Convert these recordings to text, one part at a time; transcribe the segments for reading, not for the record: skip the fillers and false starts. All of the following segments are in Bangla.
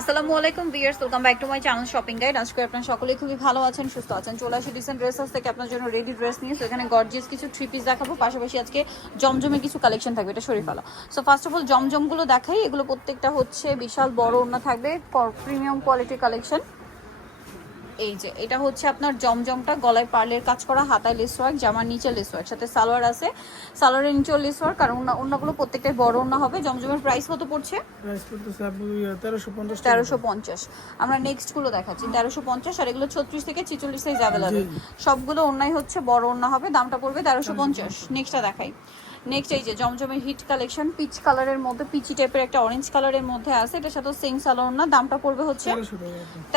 আসসালামু আলাইকুম viewers, welcome back to my channel shopping guide. আজকে আপনারা সকলেই খুবই ভালো আছেন, সুস্থ আছেন। চলে আসি ডিসেন্ট ড্রেসেস থেকে আপনার জন্য রেডি ড্রেস নিয়ে। তো এখানে গর্জিয়াস কিছু থ্রি পিস দেখাবো, পাশাপাশি আজকে জমজমের কিছু কালেকশন থাকবে। এটা শরীফ আলো। সো ফার্স্ট অফ অল জমজমগুলো দেখাই। এগুলো প্রত্যেকটা হচ্ছে বিশাল বড় ওড়না থাকবে, প্রিমিয়াম কোয়ালিটির কালেকশন। এই যে এটা হচ্ছে আপনার জমজমটা, গলায় পার্লের কাজ করা, হাতায় লেস ওয়ার্ক, জামার নিচে লেস ওয়ার্ক, সাথে সালোয়ার আছে, সালোয়ারের নিচেও লেস ওয়ার্ক। কারণ ওড়নাগুলো প্রত্যেকটাই বড় ওড়না হবে। জমজমের প্রাইস কত পড়ছে? প্রাইস পড়তেছে আপু 1350 1350। আমরা নেক্সট গুলো দেখাচ্ছি 1350, আর এগুলো 36 থেকে 46 সাইজ অ্যাভেলেবেল। সবগুলো ওড়নাই হচ্ছে বড় ওড়না হবে, দামটা পড়বে 1350। নেক্সটটা দেখাই। নেক্সট এই যে জমজমের হিট কালেকশন, পিচ কালারের মধ্যে, পিচি টাইপের একটা অরেঞ্জ কালারের মধ্যে আছে। এটার সাথে সেম সালোয়ার না, দামটা পড়বে হচ্ছে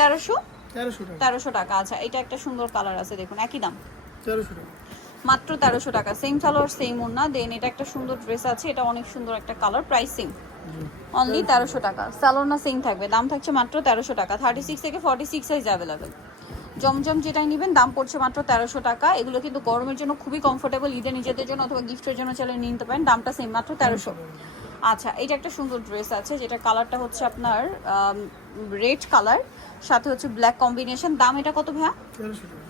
1300 টাকা। আচ্ছা, এটা একটা সুন্দর কালার আছে, দেখুন একই দাম 1300 টাকা, মাত্র 1300 টাকা। সেম সালোয়ার সেম ওড়না। দেন এটা একটা সুন্দর ড্রেস আছে, এটা অনেক সুন্দর একটা কালার, প্রাইস সেম, অনলি 1300 টাকা। সালোয়ার না সেম থাকবে, দাম থাকছে মাত্র 1300 টাকা। 36 থেকে 46 সাইজ অ্যাভেলেবেল। জমজম যেটাই নেবেন দাম পড়ছে মাত্র 1300 টাকা। এগুলো কিন্তু গরমের জন্য খুবই কমফোর্টেবল, ঈদের নিজেদের জন্য অথবা গিফটের জন্য চাইলে নিতে পারেন। দামটা সেম, মাত্র 1300। আচ্ছা, এটা একটা সুন্দর ড্রেস আছে, যেটা কালারটা হচ্ছে আপনার রেড কালার, সাথে হচ্ছে ব্ল্যাক কম্বিনেশন। দাম এটা কত ভাইয়া?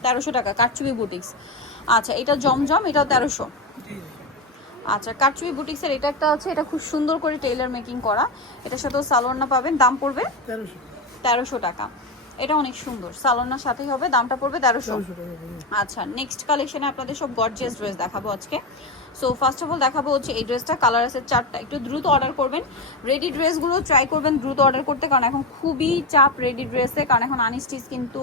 1300 টাকা। কারচুপি বুটিক্স। আচ্ছা, এটা জমজম, এটাও 1300। আচ্ছা, কারচুপি বুটিক্সের এটা একটা আছে, এটা খুব সুন্দর করে টেইলার মেকিং করা। এটার সাথেও সালোয়ার পাবেন, দাম পড়বে 1300 টাকা। এটা অনেক সুন্দর, সালোয়ার সাথেই হবে, দামটা পড়বে 1300 টাকা। আচ্ছা, নেক্সট কালেকশনে আপনাদের সব গর্জিয়াস ড্রেস দেখাবো আজকে। সো ফার্স্ট অফ অল দেখাবো হচ্ছে এই ড্রেসটা, কালার আছে 4টা। একটু দ্রুত অর্ডার করবেন, রেডি ড্রেসগুলো ট্রাই করবেন দ্রুত অর্ডার করতে, কারণ এখন খুবই চাপ রেডি ড্রেসে। কারণ এখন আনস্টিচ কিন্তু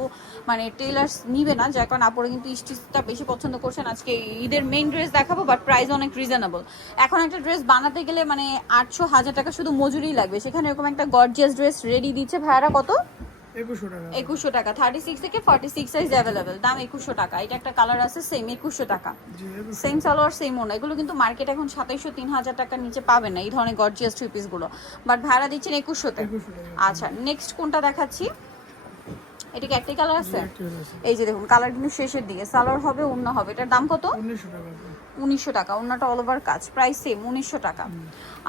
মানে টেলার্স নিবে না, যার কারণে আপনারা কিন্তু স্টিচটা বেশি পছন্দ করছেন। আজকে ঈদের মেইন ড্রেস দেখাবো, বাট প্রাইস অনেক রিজনেবল। এখন একটা ড্রেস বানাতে গেলে মানে 800-1000 টাকা শুধু মজুরি লাগবে, সেখানে এরকম একটা গর্জিয়াস ড্রেস রেডি দিচ্ছে ভাইয়ারা কত? 2100 টাকা। 36 থেকে 46 সাইজ অ্যাভেলেবেল, দাম 2100 টাকা। এটা একটা কালার আছে সেম 2100 টাকা। সেম সালোয়ার সেম ওনা। এগুলো কিন্তু মার্কেট এখন 2700-3000 টাকার নিচে পাবেন না এই ধরনের গর্জিয়াস থ্রি পিস গুলো, বাট ভাড়া দিচ্ছেন 2100-তে। আচ্ছা, নেক্সট কোনটা দেখাচ্ছি? এটা কি একটাই কালার আছে? এই যে দেখুন, কালার কিন্তু শেষের দিকে। সালোয়ার হবে, ওড়না হবে। এটার দাম কত? 1900 টাকা। ওড়নাটা অল ওভার কাজ, প্রাইস সেম 1900 টাকা।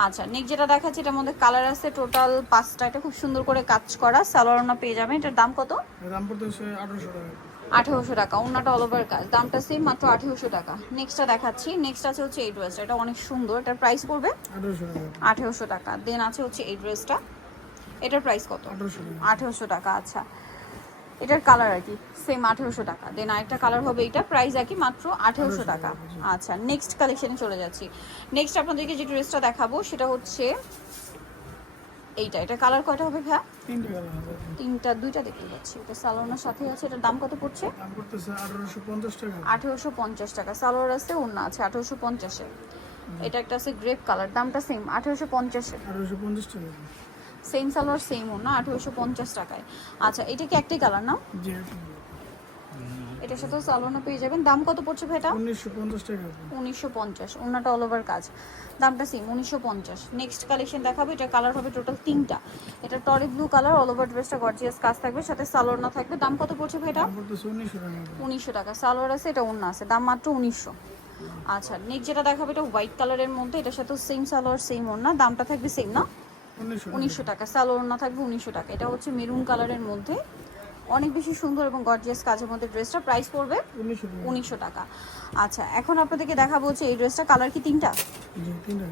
আচ্ছা, নেক্সট যেটা দেখাচ্ছি, এটার মধ্যে কালার আছে টোটাল 5টা। এটা খুব সুন্দর করে কাজ করা, সালোয়ার ওড়না পেয়ে যাবেন। এটার দাম কত? দাম পড়তেছে 1800 টাকা। 1800 টাকা। ওড়নাটা অল ওভার কাজ, দামটা সেম, মাত্র 1800 টাকা। নেক্সটটা দেখাচ্ছি। নেক্সট আছে হচ্ছে এই ড্রেসটা, এটা অনেক সুন্দর। এটার প্রাইস পড়বে 1800 টাকা। দেন আছে হচ্ছে এই ড্রেসটা, এটার প্রাইস কত? 1800 টাকা। আচ্ছা, এটার কালার আর কি সেম 1800 টাকা। দেন আরেকটা কালার হবে, এটা প্রাইস একই, মাত্র 1800 টাকা। আচ্ছা, নেক্সট কালেকশনে চলে যাচ্ছি। নেক্সট আপনাদেরকে যে ড্রেসটা দেখাবো সেটা হচ্ছে এইটা। এটা কালার কয়টা হবে ভাইয়া? তিনটা, দুইটা দেখতে পাচ্ছি। এটা সালোয়ারের সাথে আছে। এটার দাম কত পড়ছে? দাম পড়তেছে 1850 টাকা। 1850 টাকা। সালোয়ার আছে, ওড়না আছে 1850 এ। এটা একটা আছে গ্রেপ কালার, দামটা সেম 1850 এ। 1850 টাকা। সেম সালোয়ার সেম ওড়না, 1850 টাকায়। আচ্ছা, এটা কি একটাই কালার না? জি, এটার সাথে সালোয়ার পেয়ে যাবেন। দাম কত পড়ছে ভাই এটা? 1950 টাকা। 1950। ওড়নাটা অল ওভার কাজ, দামটা সেম 1950। নেক্সট কালেকশন দেখাবো, এটা কালার হবে টোটাল 3টা। এটা টরি ব্লু কালার, অল ওভার ড্রেসটা গর্জিয়াস কাজ থাকবে, সাথে সালোয়ার না থাকবে। দাম কত পড়ছে ভাই এটা? দাম পড়তেছে 1900 টাকা। 1900 টাকা। সালোয়ার আছে, এটা ওড়না আছে, দাম মাত্র 1900। আচ্ছা, নেক্সট যেটা দেখাবো, এটা হোয়াইট কালারের মধ্যে, এটার সাথে সেম সালোয়ার সেম ওড়না, দামটা থাকবে সেম না? 1900 টাকা। সালোয়ার ওড়না থাকবে 1900 টাকা। এটা হচ্ছে মেরুন কালারের মধ্যে, অনেক বেশি সুন্দর এবং গর্জিয়াস কাজের মধ্যে ড্রেসটা, প্রাইস পড়বে 1900 টাকা। আচ্ছা, এখন আপনাদেরকে দেখাবো হচ্ছে এই ড্রেসটা, কালার কি 3টা? জি, 3টা।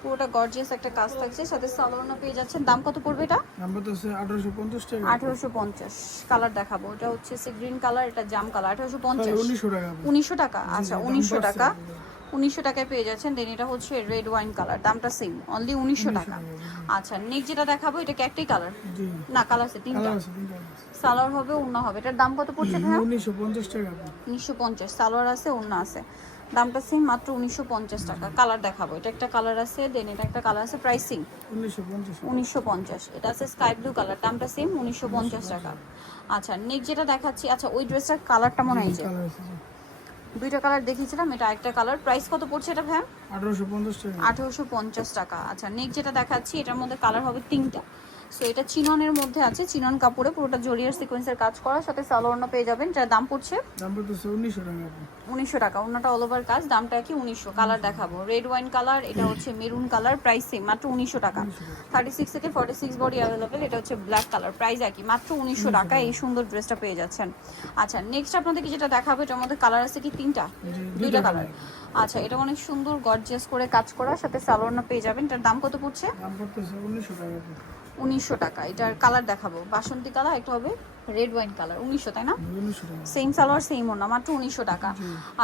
পুরোটা গর্জিয়াস একটা কাজ থাকছে, সাথে সালোয়ারও পেয়ে যাচ্ছেন। দাম কত পড়বে এটা? দাম পড়তেছে 1850 টাকা। 1850। কালার দেখাবো, এটা হচ্ছে গ্রিন কালার, এটা জাম কালার। 1850। 1900 টাকা। 1900 টাকা। আচ্ছা, 1900 টাকা। 1900 টাকায় পেয়ে যাচ্ছেন। দেন এটা হচ্ছে রেড ওয়াইন কালার, দামটা সেম, অনলি 1900 টাকা। আচ্ছা, নেক্সট যেটা দেখাবো, এটা কি একটাই কালার? জি না, কালার আছে 3টা। সালোয়ার হবে, ওড়না হবে। এটার দাম কত পড়ছে ভাইয়া? 1950 টাকা। 1950। সালোয়ার আছে, ওড়না আছে, দামটা সেম, মাত্র 1950 টাকা। কালার দেখাবো, এটা একটা কালার আছে, দেন এটা একটা কালার আছে, প্রাইসিং 1950। এটা আছে স্কাই ব্লু কালার, দামটা সেম 1950 টাকা। আচ্ছা, নেক্সট যেটা দেখাচ্ছি, আচ্ছা ওই ড্রেসটার কালারটা মনে হয় যে দুইটা কালার দেখিয়েছিলাম, এটা একটা কালার। প্রাইস কত পড়ছে এটা ভাই? 1850 টাকা। 1850 টাকা। আচ্ছা, নেক্সট যেটা দেখাচ্ছি, এটার মধ্যে কালার হবে 3টা। সো এটা চিননের মধ্যে আছে, চিনন কাপড়ে পুরোটা জরিয়ার সিকোয়েন্সের কাজ করা, সাথে সালোয়ারও পেয়ে যাবেন, যার দাম পড়ছে দাম পড়তেছে 1900 টাকা আপু। 1900 টাকা। ওনাটা অল ওভার কাজ, দামটা কি 1900। কালার দেখাবো, রেড ওয়াইন কালার, এটা হচ্ছে মেরুন কালার, প্রাইস সেম মাত্র 1900 টাকা। 36 থেকে 46 বডি অ্যাভেলেবেল। এটা হচ্ছে ব্ল্যাক কালার, প্রাইস একই মাত্র 1900 টাকা। এই সুন্দর ড্রেসটা পেয়ে যাচ্ছেন। আচ্ছা নেক্সট আপনাদেরকে যেটা দেখাবো, এটার মধ্যে কালার আছে কি তিনটা, দুইটা কালার। আচ্ছা এটা অনেক সুন্দর গর্জিয়াস করে কাজ করা, সাথে সালোয়ারও পেয়ে যাবেন। এটার দাম কত পড়ছে? দাম পড়তেছে 1900 টাকা আপু। 1900 টাকা। এটার কালার দেখাবো, বাসন্তী কালার, একটু হবে রেড ওয়াইন কালার। 1900 তাই না? 1900 টাকা। সেম সালোয়ার সেম ওড়না, মাত্র 1900 টাকা।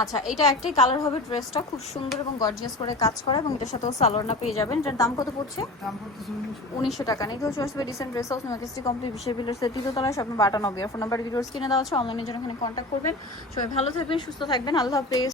আচ্ছা এটা একটাই কালার হবে, ড্রেসটা খুব সুন্দর এবং গর্জিয়াস করে কাজ করা, এবং এটার সাথেও সালোয়ারটা পেয়ে যাবেন। এটার দাম কত পড়ছে? দাম পড়তেছে 1900 টাকা। নেক্সট হচ্ছে আসবে dissent dress house New Market complete বিশেষ বিল্ডার্সের তৃতীয় তলায়, স্বপ্ন 92। ফোন নাম্বার ভিডিওস কিনে দেওয়া আছে, অনলাইনের জন্য এখানে কন্ট্যাক্ট করবেন। সবাই ভালো থাকবেন, সুস্থ থাকবেন, আল্লাহ হাফেজ।